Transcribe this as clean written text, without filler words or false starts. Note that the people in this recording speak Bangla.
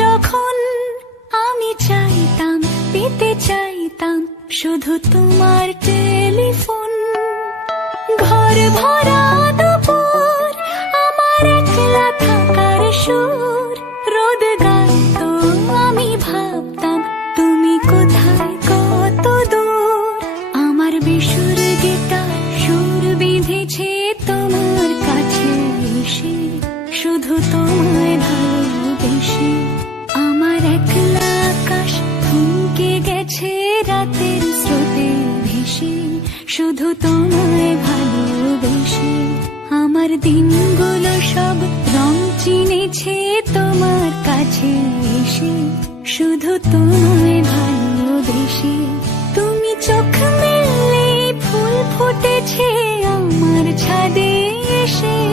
যখন আমি চাইতাম, পেতে চাইতাম শুধু তোমার টেলিফোন। ঘর ভরা দুপুর, আমার একলা থাকার সুর, রোদ গাইতো আমি ভাবতাম তুমি কোথায়, কত দূর। আমার বেসুর গীতার সুর বিঁধেছে তোমার কাছে এসে, শুধু তোমায় ভালোবেসে। আমার একলা আকাশ থমকে গেছে রাতের স্রোতে ভেসে, শুধু তোমায় ভালোবেসে। আমার দিনগুলো সব রং চিনেছে তোমার কাছে এসে, শুধু তোমায় ভালোবেসে। তুমি চোখ মেললে ফুল ফুটেছে আমার ছাদে এসে।